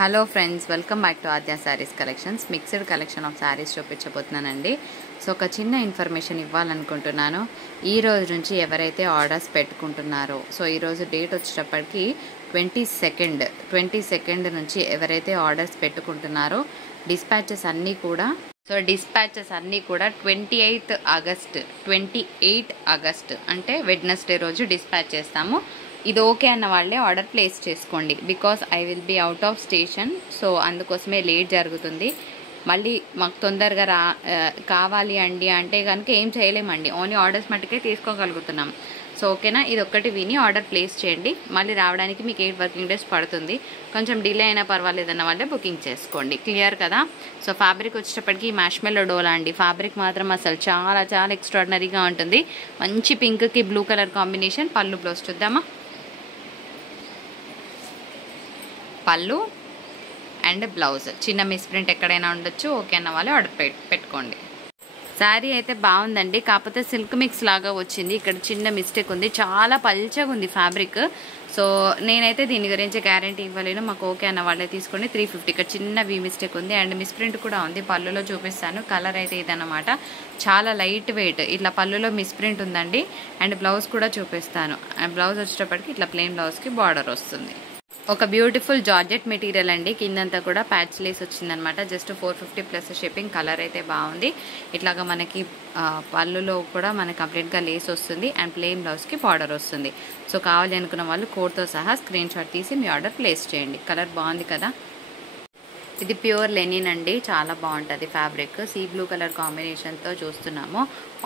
Hello friends, welcome back to Aadya Sarees collections. Mixed collection of saris చూపించబోతున్నానండి. So ఒక చిన్న information ఇవ్వాలనుకుంటున్నాను. ఈ రోజు నుంచి ఎవరైతే ఆర్డర్స్ పెట్టుకుంటున్నారో, సో ఈరోజు డేట్ వచ్చేటప్పటికి 22 నుంచి ఎవరైతే ఆర్డర్స్ పెట్టుకుంటున్నారో డిస్పాచెస్ అన్నీ కూడా 28 ఆగస్ట్ అంటే వెడ్నెస్డే రోజు డిస్పాచ్ చేస్తాము. ఇది ఓకే అన్న వాళ్ళే ఆర్డర్ ప్లేస్ చేసుకోండి. Because I will be out of station, so అందుకోసమే లేట్ జరుగుతుంది. మళ్ళీ మాకు తొందరగా కావాలి అండి అంటే కనుక ఏం చేయలేమండి, ఓన్లీ ఆర్డర్స్ మట్టుకే తీసుకోగలుగుతున్నాం. సో ఓకేనా, ఇది ఒక్కటి విని ఆర్డర్ ప్లేస్ చేయండి. మళ్ళీ రావడానికి మీకు 8 వర్కింగ్ డేస్ పడుతుంది. కొంచెం డిలే అయినా పర్వాలేదన్న వాళ్ళే బుకింగ్ చేసుకోండి. క్లియర్ కదా. సో ఫ్యాబ్రిక్ వచ్చేటప్పటికి మ్యాష్మెల్లో డోలా అండి. ఫ్యాబ్రిక్ మాత్రం అసలు చాలా చాలా ఎక్స్ట్రాడినరీగా ఉంటుంది. మంచి పింక్కి బ్లూ కలర్ కాంబినేషన్. పళ్ళు బ్లౌజ్ చూద్దామా. పళ్ళు అండ్ బ్లౌజ్ చిన్న మిస్ప్రింట్ ఎక్కడైనా ఉండొచ్చు. ఓకే అన్న వాళ్ళు ఆర్డర్ పెట్టుకోండి. శారీ అయితే బాగుందండి, కాకపోతే సిల్క్ మిక్స్ లాగా వచ్చింది. ఇక్కడ చిన్న మిస్టేక్ ఉంది, చాలా పల్చగా ఉంది ఫ్యాబ్రిక్. సో నేనైతే దీని గురించి గ్యారంటీ ఇవ్వలేను. మాకు ఓకే అన్న వాళ్ళే తీసుకోండి. 350. ఇక్కడ చిన్న వి మిస్టేక్ ఉంది అండ్ మిస్ప్రింట్ కూడా ఉంది. పళ్ళులో చూపిస్తాను. కలర్ అయితే ఇదన్నమాట, చాలా లైట్ వెయిట్. ఇట్లా పళ్ళులో మిస్ప్రింట్ ఉందండి. అండ్ బ్లౌజ్ కూడా చూపిస్తాను. బ్లౌజ్ వచ్చేటప్పటికి ఇట్లా ప్లెయిన్ బ్లౌజ్కి బార్డర్ వస్తుంది. ఒక బ్యూటిఫుల్ జార్జెట్ మెటీరియల్ అండి. కిందంతా కూడా ప్యాచ్ లేస్ వచ్చిందనమాట. Just 450 plus shipping. కలర్ అయితే బాగుంది. ఇట్లాగా మనకి పళ్ళులో కూడా మనకి కంప్లీట్గా లేస్ వస్తుంది అండ్ ప్లెయిన్ బ్లౌజ్కి బార్డర్ వస్తుంది. సో కావాలి అనుకున్న వాళ్ళు కోడ్తో సహా స్క్రీన్ షాట్ తీసి మీ ఆర్డర్ ప్లేస్ చేయండి. కలర్ బాగుంది కదా. ఇది ప్యూర్ లెనిన్ అండి, చాలా బాగుంటుంది ఫ్యాబ్రిక్. సీ బ్లూ కలర్ కాంబినేషన్తో చూస్తున్నాము.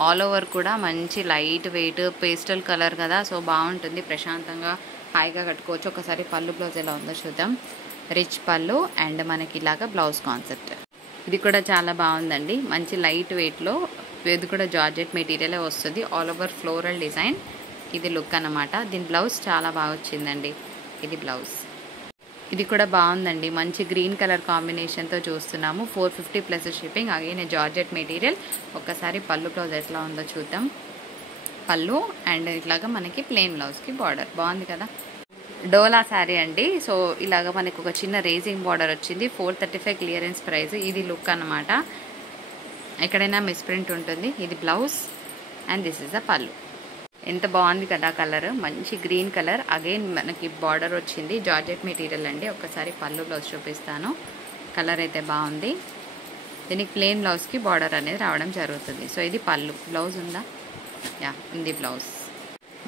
ఆల్ ఓవర్ కూడా మంచి లైట్ వెయిట్ పేస్టల్ కలర్ కదా, సో బాగుంటుంది. ప్రశాంతంగా హాయిగా కట్టుకోవచ్చు. ఒకసారి పళ్ళు బ్లౌజ్ ఎలా ఉందో చూద్దాం. రిచ్ పళ్ళు అండ్ మనకి ఇలాగా బ్లౌజ్ కాన్సెప్ట్. ఇది కూడా చాలా బాగుందండి, మంచి లైట్ వెయిట్లో. ఇది కూడా జార్జెట్ మెటీరియలే వస్తుంది. All over floral design. ఇది లుక్ అన్నమాట. దీని బ్లౌజ్ చాలా బాగా వచ్చిందండి. ఇది బ్లౌజ్. ఇది కూడా బాగుందండి, మంచి గ్రీన్ కలర్ కాంబినేషన్తో చూస్తున్నాము. 450 plus shipping. Again georgette material. ఒక్కసారి పళ్ళు బ్లౌజ్ ఎట్లా ఉందో చూద్దాం. పళ్ళు అండ్ ఇట్లాగా మనకి ప్లెయిన్ బ్లౌజ్కి బార్డర్ బాగుంది కదా. డోలా శారీ అండి. సో ఇలాగ మనకు ఒక చిన్న రేజింగ్ బార్డర్ వచ్చింది. 435 క్లియరెన్స్ ప్రైస్. ఇది లుక్ అన్నమాట. ఎక్కడైనా మిస్ప్రింట్ ఉంటుంది. ఇది blouse and this is the పళ్ళు. ఎంత బాగుంది కదా కలర్, మంచి గ్రీన్ కలర్. అగైన్ మనకి బార్డర్ వచ్చింది. జార్జెట్ మెటీరియల్ అండి. ఒక్కసారి పళ్ళు బ్లౌజ్ చూపిస్తాను. కలర్ అయితే బాగుంది. దీనికి ప్లెయిన్ బ్లౌజ్కి బార్డర్ అనేది రావడం జరుగుతుంది. సో ఇది పళ్ళు. బ్లౌజ్ ఉందా? యా, ఉంది బ్లౌజ్.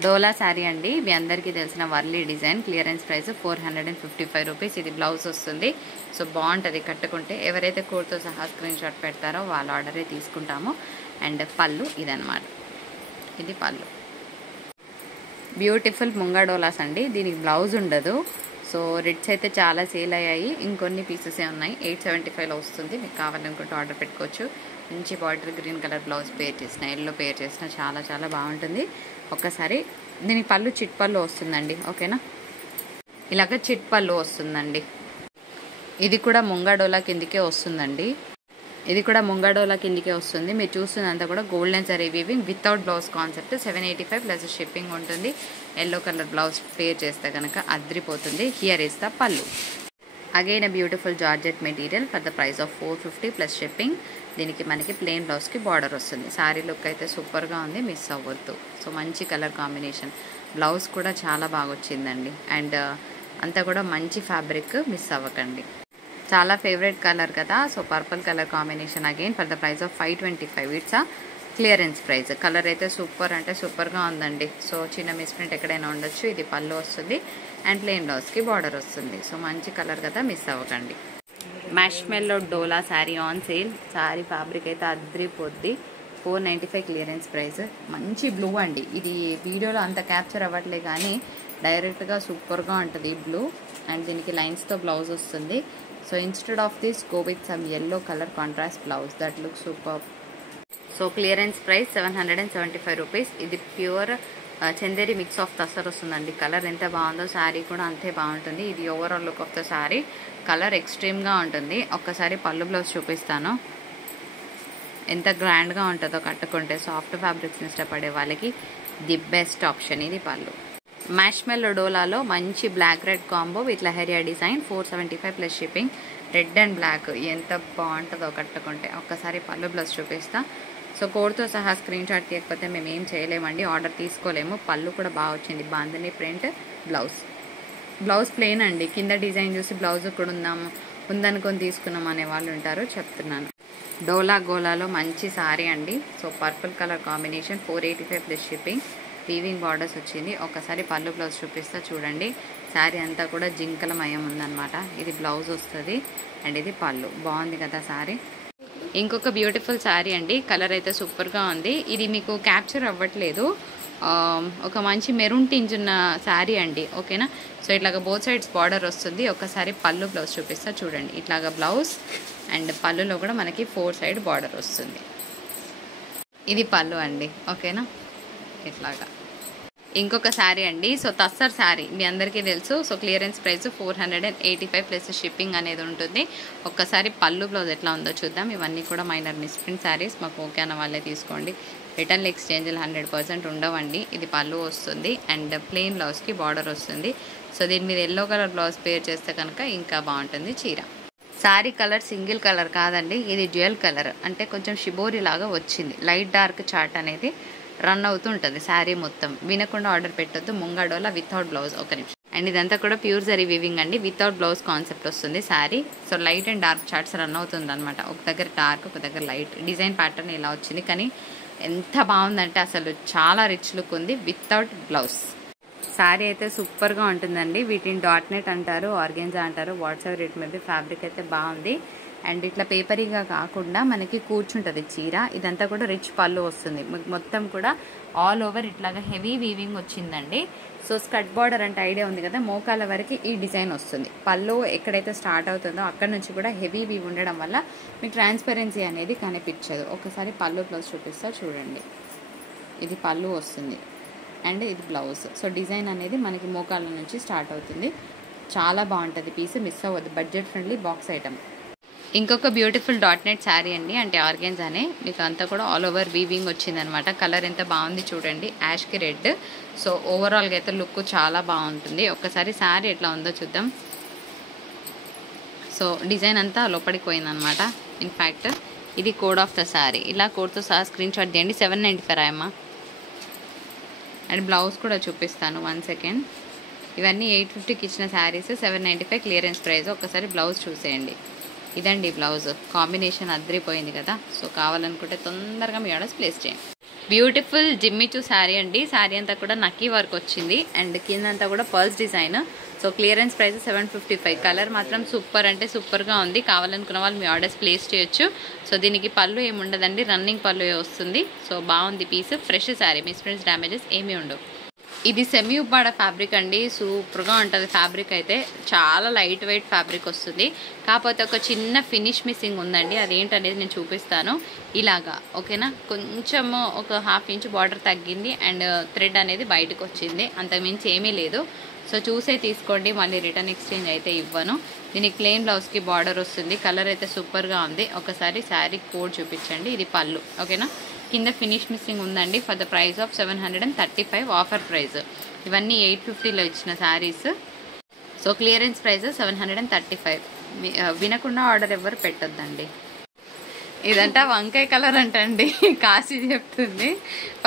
డోలా శారీ అండి. మీ అందరికీ తెలిసిన Warli design. Clearance price 455 rupees. ఇది బ్లౌజ్ వస్తుంది. సో బాగుంటుంది కట్టుకుంటే. ఎవరైతే కోడ్తో సహా స్క్రీన్ షాట్ పెడతారో వాళ్ళ ఆర్డరే తీసుకుంటాము. అండ్ పళ్ళు ఇదన్నమాట. ఇది పళ్ళు. బ్యూటిఫుల్ ముంగా డోలాస్ అండి. దీనికి బ్లౌజ్ ఉండదు. సో రిట్స్ అయితే చాలా సేల్ అయ్యాయి. ఇంకొన్ని పీసెసే ఉన్నాయి. 875లో వస్తుంది. మీకు కావాలనుకుంటే ఆర్డర్ పెట్టుకోవచ్చు. మంచి బార్డర్ గ్రీన్ కలర్ బ్లౌజ్ పేర్ చేసిన, ఎల్లో పేర్ చేసిన చాలా చాలా బాగుంటుంది. ఒక్కసారి దీనికి పళ్ళు చిట్ పళ్ళు వస్తుందండి. ఓకేనా, ఇలాగ చిట్ పళ్ళు వస్తుందండి. ఇది కూడా ముంగా డోలా కిందికే వస్తుందండి. ఇది కూడా ముంగా డోలా కిందికే వస్తుంది. మీరు చూస్తున్నంతా కూడా golden zari weaving without blouse concept. 785 plus shipping ఉంటుంది. ఎల్లో కలర్ బ్లౌజ్ పేర్ చేస్తే కనుక అద్రిపోతుంది. హియర్ ఇస్ ద పళ్ళు. Again beautiful georgette material for the price of 450 plus shipping. దీనికి మనకి ప్లెయిన్ బ్లౌజ్కి బార్డర్ వస్తుంది. శారీ లుక్ అయితే సూపర్గా ఉంది, మిస్ అవ్వద్దు. సో మంచి కలర్ కాంబినేషన్. బ్లౌజ్ కూడా చాలా బాగా వచ్చిందండి. అండ్ అంతా కూడా మంచి ఫ్యాబ్రిక్, మిస్ అవ్వకండి. చాలా ఫేవరెట్ కలర్ కదా. So purple colour combination. Again for the price of 525. It's ఆ క్లియరెన్స్ ప్రైస్. కలర్ అయితే సూపర్ అంటే సూపర్గా ఉందండి. సో చిన్న మిస్ప్రింట్ ఎక్కడైనా ఉండొచ్చు. ఇది పళ్ళు వస్తుంది అండ్ ప్లెయిన్ బ్లౌజ్కి బార్డర్ వస్తుంది. సో మంచి కలర్ కదా, మిస్ అవ్వకండి. Marshmallow dola sari on sale. Sari fabric అయితే అద్రిపోద్ది. 495 క్లియరెన్స్ ప్రైస్. మంచి బ్లూ అండి. ఇది వీడియోలో అంత క్యాప్చర్ అవ్వట్లే కానీ డైరెక్ట్గా సూపర్గా ఉంటుంది ఈ బ్లూ. అండ్ దీనికి లైన్స్తో బ్లౌజ్ వస్తుంది. So instead of this go with some yellow colour contrast blouse. That look super. So clearance price 775 rupees. ఇది pure Chanderi mix of tussar వస్తుందండి. కలర్ ఎంత బాగుందో శారీ కూడా అంతే బాగుంటుంది. ఇది overall look of the sari. Colour ఎక్స్ట్రీమ్గా ఉంటుంది. ఒక్కసారి పళ్ళు బ్లౌజ్ చూపిస్తాను. ఎంత గ్రాండ్గా ఉంటుందో కట్టుకుంటే. సాఫ్ట్ ఫ్యాబ్రిక్స్ని ఇష్టపడే వాళ్ళకి ది బెస్ట్ ఆప్షన్ ఇది పళ్ళు. మ్యాష్మెల్లో డోలాలో మంచి black red combo with lahariya design 475 plus shipping. Red and black ఎంత బాగుంటుందో కట్టుకుంటే. ఒక్కసారి పళ్ళు బ్లౌజ్ చూపిస్తా. సో కోడ్తో సహా స్క్రీన్ షాట్ తీయకపోతే మేము ఏం చేయలేమండి, ఆర్డర్ తీసుకోలేము. పళ్ళు కూడా బాగా వచ్చింది, బాందని ప్రింట్. బ్లౌజ్ ప్లెయిన్ అండి, కింద డిజైన్ చూసి బ్లౌజ్ కూడా ఉందనుకొని తీసుకున్నాం అనే వాళ్ళు ఉంటారు, చెప్తున్నాను. డోలా గోలాలో మంచి సారీ అండి. So purple colour combination 485 plus shipping. Weaving borders వచ్చింది. ఒకసారి పళ్ళు బ్లౌజ్ చూపిస్తా చూడండి. శారీ అంతా కూడా జింకలమయం ఉందన్నమాట. ఇది బ్లౌజ్ వస్తుంది అండ్ ఇది పళ్ళు. బాగుంది కదా శారీ. ఇంకొక బ్యూటిఫుల్ శారీ అండి, కలర్ అయితే సూపర్గా ఉంది. ఇది మీకు క్యాప్చర్ అవ్వట్లేదు, ఒక మంచి మెరూన్ టింజ్ ఉన్న శారీ అండి, ఓకేనా. సో ఇట్లాగా బోత్ సైడ్స్ బార్డర్ వస్తుంది. ఒకసారి పళ్ళు బ్లౌజ్ చూపిస్తా చూడండి. ఇట్లాగా బ్లౌజ్ అండ్ పళ్ళులో కూడా మనకి 4 సైడ్ బార్డర్ వస్తుంది. ఇది పళ్ళు అండి, ఓకేనా. ఇట్లాగా ఇంకొక శారీ అండి. సో తస్సర్ శారీ మీ అందరికీ తెలుసు. So clearance price 485 plus shipping అనేది ఉంటుంది. ఒక్కసారి పళ్ళు బ్లౌజ్ ఎట్లా ఉందో చూద్దాం. ఇవన్నీ కూడా మైనర్ మిస్ప్రింట్ శారీస్, మాకు ఓకే అన్న వాళ్ళే తీసుకోండి. రిటర్న్ ఎక్స్చేంజ్లు 100% ఉండవండి. ఇది పళ్ళు వస్తుంది అండ్ ప్లెయిన్ బ్లౌజ్కి బార్డర్ వస్తుంది. సో దీని మీద ఎల్లో కలర్ బ్లౌజ్ పేర్ చేస్తే కనుక ఇంకా బాగుంటుంది చీర. శారీ కలర్ సింగిల్ కలర్ కాదండి, ఇది డ్యూయల్ కలర్, అంటే కొంచెం షిబోరి లాగా వచ్చింది. లైట్ డార్క్ చార్ట్ అనేది రన్ అవుతూ ఉంటుంది శారీ మొత్తం. వినకుండా ఆర్డర్ పెట్టొద్దు. ముంగడోలా వితౌట్ బ్లౌజ్. ఒక నిమిషం. అండ్ ఇదంతా కూడా ప్యూర్ జరీ వీవింగ్ అండి, వితౌట్ బ్లౌజ్ కాన్సెప్ట్ వస్తుంది sari. So light and dark charts run అవుతుంది అనమాట. ఒక దగ్గర డార్క్, ఒక దగ్గర లైట్. డిజైన్ ప్యాటర్న్ ఇలా వచ్చింది, కానీ ఎంత బాగుందంటే అసలు చాలా రిచ్ లుక్ ఉంది వితౌట్ బ్లౌజ్. శారీ అయితే సూపర్గా ఉంటుందండి. వీటిని డాట్ నెట్ అంటారు, ఆర్గెన్జా అంటారు, వాట్సాప్ రేట్ మీద. ఫ్యాబ్రిక్ అయితే బాగుంది అండ్ ఇట్లా పేపరీగా కాకుండా మనకి కూర్చుంటుంది చీర. ఇదంతా కూడా రిచ్ పళ్ళు వస్తుంది. మొత్తం కూడా ఆల్ ఓవర్ ఇట్లాగా హెవీ వీవింగ్ వచ్చిందండి. సో స్కర్ట్ బార్డర్ అంటే ఐడియా ఉంది కదా, మోకాల వరకు ఈ డిజైన్ వస్తుంది. పళ్ళు ఎక్కడైతే స్టార్ట్ అవుతుందో అక్కడ నుంచి కూడా హెవీ వీవ్ ఉండడం వల్ల మీకు ట్రాన్స్పరెన్సీ అనేది కనిపించదు. ఒకసారి పళ్ళు బ్లౌజ్ చూపిస్తా చూడండి. ఇది పళ్ళు వస్తుంది అండ్ ఇది బ్లౌజ్. సో డిజైన్ అనేది మనకి మోకాళ్ళ నుంచి స్టార్ట్ అవుతుంది. చాలా బాగుంటుంది పీస్, మిస్ అవ్వద్దు. Budget friendly box item. ఇంకొక బ్యూటిఫుల్ డాట్ నెట్ శారీ అండి, అంటే ఆర్గెన్జానే. మీకు అంతా కూడా ఆల్ ఓవర్ వీవింగ్ వచ్చిందనమాట. కలర్ ఎంత బాగుంది చూడండి, యాష్కి రెడ్. సో ఓవరాల్గా అయితే లుక్ చాలా బాగుంటుంది. ఒక్కసారి శారీ ఎట్లా ఉందో చూద్దాం. సో డిజైన్ అంతా లోపలికి పోయిందనమాట. ఇన్ఫ్యాక్ట్ ఇది కోడ్ ఆఫ్ ద శారీ. ఇలా కోడ్తో సహా స్క్రీన్ షాట్ చేయండి. 795 రాయమ్మా. అండ్ బ్లౌజ్ కూడా చూపిస్తాను, 1 సెకండ్. ఇవన్నీ 850కి ఇచ్చిన శారీస్, 795 క్లియరెన్స్ ప్రైస్. ఒక్కసారి బ్లౌజ్ చూసేయండి. ఇదండి బ్లౌజ్. కాంబినేషన్ అద్దరిపోయింది కదా. సో కావాలనుకుంటే తొందరగా మీ ఆర్డర్స్ ప్లేస్ చేయండి. బ్యూటిఫుల్ జిమ్మిచూ శారీ అండి. శారీ అంతా కూడా నక్కీ వర్క్ వచ్చింది అండ్ కిందంతా కూడా pearls design. So clearance price 755. Colour మాత్రం సూపర్ అంటే సూపర్గా ఉంది. కావాలనుకున్న వాళ్ళు మీ ఆర్డర్స్ ప్లేస్ చేయొచ్చు. సో దీనికి పళ్ళు ఏమి ఉండదండి, రన్నింగ్ పళ్ళు వస్తుంది. సో బాగుంది piece, fresh sari, misprints damages ఏమీ ఉండవు. ఇది సెమీ ఉబ్బాడ ఫ్యాబ్రిక్ అండి, సూపర్గా ఉంటుంది ఫ్యాబ్రిక్ అయితే. చాలా లైట్ వెయిట్ ఫ్యాబ్రిక్ వస్తుంది. కాకపోతే ఒక చిన్న ఫినిష్ మిస్సింగ్ ఉందండి, అదేంటనేది నేను చూపిస్తాను. ఇలాగా ఓకేనా, కొంచెము ఒక 1/2 ఇంచ్ బార్డర్ తగ్గింది అండ్ థ్రెడ్ అనేది బయటకు వచ్చింది, అంతకుమించి ఏమీ లేదు. సో చూసే తీసుకోండి, మళ్ళీ రిటర్న్ ఎక్స్చేంజ్ అయితే ఇవ్వను. దీనికి ప్లెయిన్ బ్లౌజ్కి బార్డర్ వస్తుంది. కలర్ అయితే సూపర్గా ఉంది. ఒకసారి శారీ కోడ్ చూపించండి. ఇది పళ్ళు, ఓకేనా. కింద ఫినిష్ మిస్సింగ్ ఉందండి. For the price of 735 offer price. ఇవన్నీ 850లో ఇచ్చిన శారీస్. So clearance price 735. వినకుండా ఆర్డర్ ఎవరు పెట్టొద్దండి. ఇదంతా వంకాయ కలర్ అంటండి, కాశీ చెప్తుంది.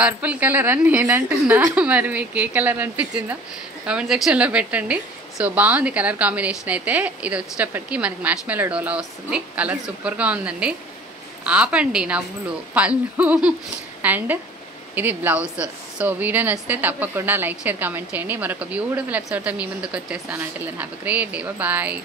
పర్పుల్ కలర్ అని నేను అంటున్నా, మరి మీకు ఏ కలర్ అనిపించిందో కామెంట్ సెక్షన్లో పెట్టండి. సో బాగుంది కలర్ కాంబినేషన్ అయితే. ఇది వచ్చేటప్పటికి మనకి మ్యాష్మెల్లో డోలా వస్తుంది. కలర్ సూపర్గా ఉందండి. ఆపండి నవ్వులు. పళ్ళు అండ్ ఇది బ్లౌజ్. సో వీడియో నచ్చితే తప్పకుండా లైక్, షేర్, కామెంట్ చేయండి. మరొక బ్యూటిఫుల్ ఎపిసోడ్తో మీ ముందుకు వచ్చేస్తాను. అంటే have a great day. Bye.